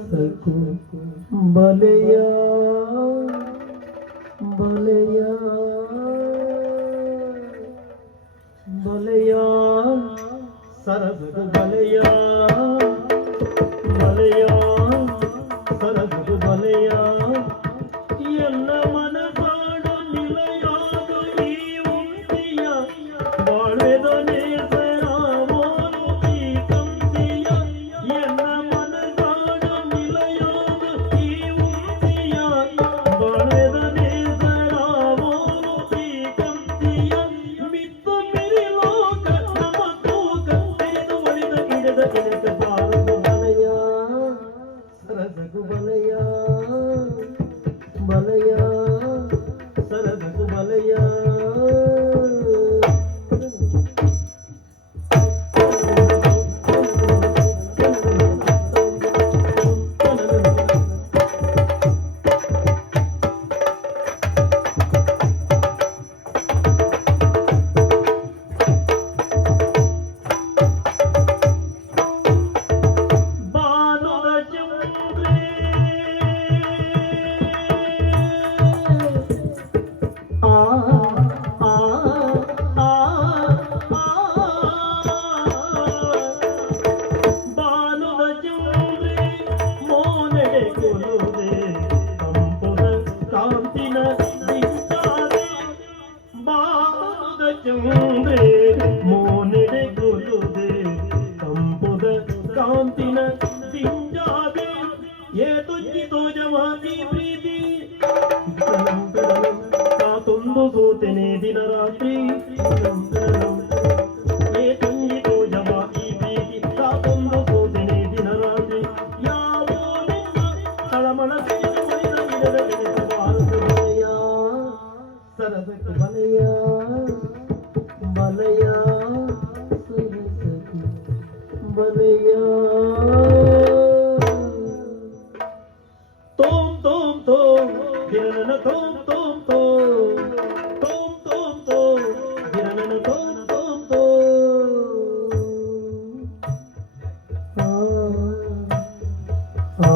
ಸರಸಕು ಬಲೆಯ ಬಲೆಯ ಬಲೆಯ ಸರಸಕು ಬಲೆಯ ಬಲೆಯ ಸರಸಕು ಬಲೆಯ ಎಲ್ಲ ಮನಸಾಡು ನಿಲಯಾದ ಈ ಉಂಟಿಯ ಬಾಳೆದ ಸರಸಕು ಬಲೆಯ ಬಲೆಯ ಸರಸಕು ಬಲೆಯ ಮೋನೆಡೆ ಕೊಲುದೆ ಕಂಪುದ ಕಾಂತಿನ ದಿಂಜಾದೆ ಏ ತುಜ್ಜಿ ತೋಜವಾದಿ ಪ್ರೀತಿ ಕಾತೊಂದು ಸೋತೆನೆ ದಿನ ರಾತ್ರಿ ಏ ತುಂಜಿ ತೋಜವಾದಿ ಪ್ರೀತಿ ಕಾತೊಂದು ಸೋತೆನೆ ದಿನ ರಾತ್ರಿ ಯಾವೋ ನಿಮ್ಮ ತಳಮಳ ಬಲೆಯ ಸರಸಕು ಬಲೆಯ ಬಲೆಯ ಸರಸಕು ಬಲೆಯ ತೋಂ ತೋಂ ತೋಂ ಗಿರನನ ತೋಂ ತೋಂ ತೋಂ ತೋಂ ತೋಂ ತೋಂ ಗಿರನನ ತೋಂ ತೋಂ ತೋಂ ಆ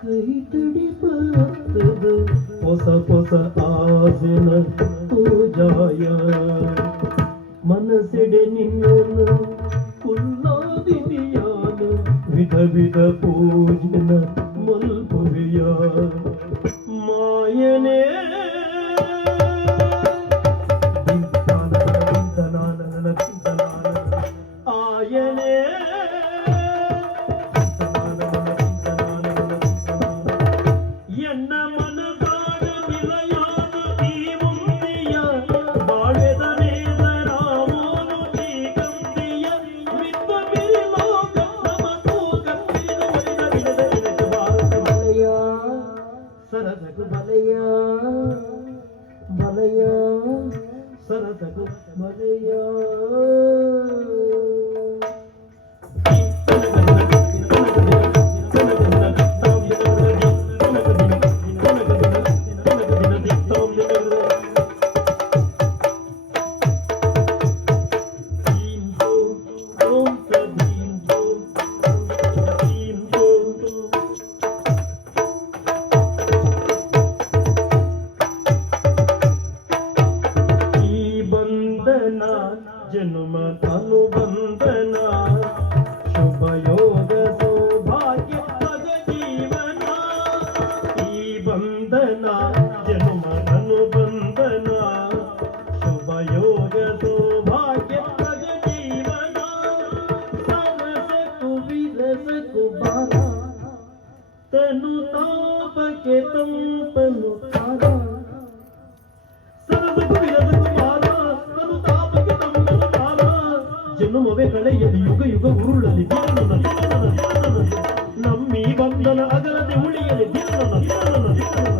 ಕೈ ತಡಿಪತ್ತದು ಹೊಸ ಹೊಸ ಆಸೆನ ತೋಜಾಯ ಮನಸೆಡೆ ನಿನ್ನನು ಉಲ್ಲಾದಿನಿಯಾನು ವಿಧ ವಿಧ ಪೂಜನ ಮಲ್ಪುವೆಯ ಮಾಯನೇ ಆಯನೇ ಸರಸಕು ಬಲೆಯ ಬಲೆಯ ಸರಸಕು ಬಲೆಯ ಜನ್ಮ ಅನುಬಂಧನ ಶುಭಯೋಗ ಸೌಭಾಗ್ಯ ಪದ ಜೀವನ ಈ ಬಂಧನ ಜನ್ಮ ಅನುಬಂಧನ ಶುಭಯೋಗ ಸೌಭಾಗ್ಯ ಪದ ಜೀವನ ಸರಸಕು ವಿರಸಕು ಬಾರ ತನು ತಾಪಕ್ಕೆ ತಂಪನು ಕಾದ ಸರಸಕು ವಿರಸಕು ಬಾರ ತನು ತಾಪಕ್ಕೆ ಜನ್ಮವೇ ಕಳೆಯಲಿ ಯುಗ ಯುಗ ಉರುಳಲಿ ನಮ್ಮಿ ಬಮ್ಮಿ ಬಂಧನ ಅಗಲದೆ ಉಳಿಯಲಿ ದಿನನ